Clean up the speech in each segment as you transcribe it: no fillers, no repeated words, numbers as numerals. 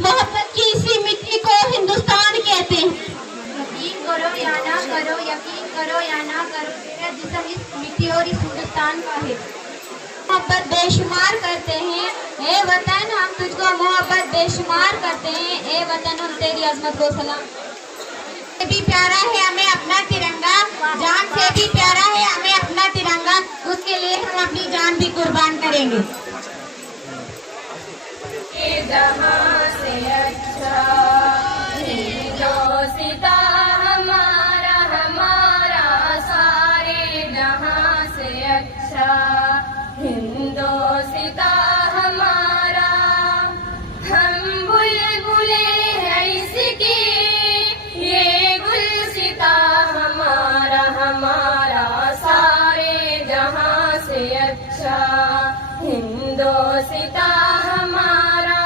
मोहब्बत की इसी मिट्टी को हिंदुस्तान कहते हैं। यकीन करो या ना करो, यकीन करो या ना करो, तेरा जिस्म इस मिट्टी और इस हिंदुस्तान का है। मोहब्बत बेशुमार करते हैं ए वतन, हम तुझको मोहब्बत बेशुमार करते हैं ए वतन, हम तेरी अजमत को सलाम। से भी प्यारा है हमें अपना तिरंगा, जान से भी प्यारा है हमें अपना तिरंगा, उसके लिए हम अपनी जान भी कुर्बान करेंगे। जहाँ से अच्छा हिंदोसिता हमारा, हमारा सारे जहाँ से अच्छा हिंदोसिता हमारा। हम बुलबुले हैं इसकी, ये गुलसिता हमारा, हमारा सारे जहाँ से अच्छा हिंदोसिता हमारा।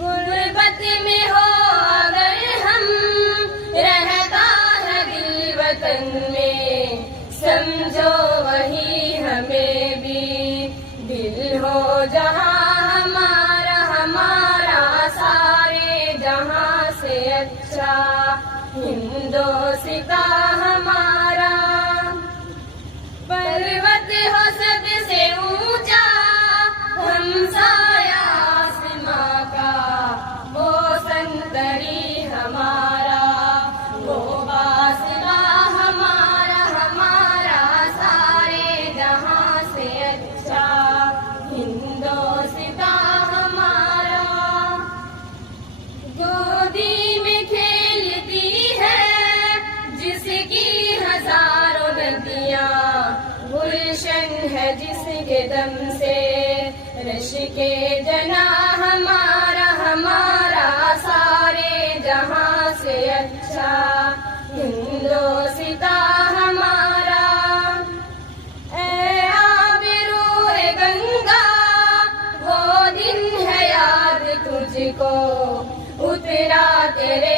गुर्बत में हो अगर हम, रहता है दिल वतन में, समझो वही हमें भी दिल हो जहाँ हमारा, हमारा सारे जहाँ से अच्छा हिंदोसिता हमारा। पर्वत हो सबसे ऊंचा हमसाया आसमां का, वो संतरी हमारा, वो बासरा हमारा, हमारा सारे जहाँ से अच्छा हिंदोसिता हमारा। गोदी में खेलती है जिसकी हजारों नदियाँ, गुलशन है जिसके दम से रश के जना हमारा, हमारा सारे जहाँ से अच्छा हिंदोसिता हमारा। ए आबिरू है गंगा, वो दिन है याद तुझको, उतरा तेरे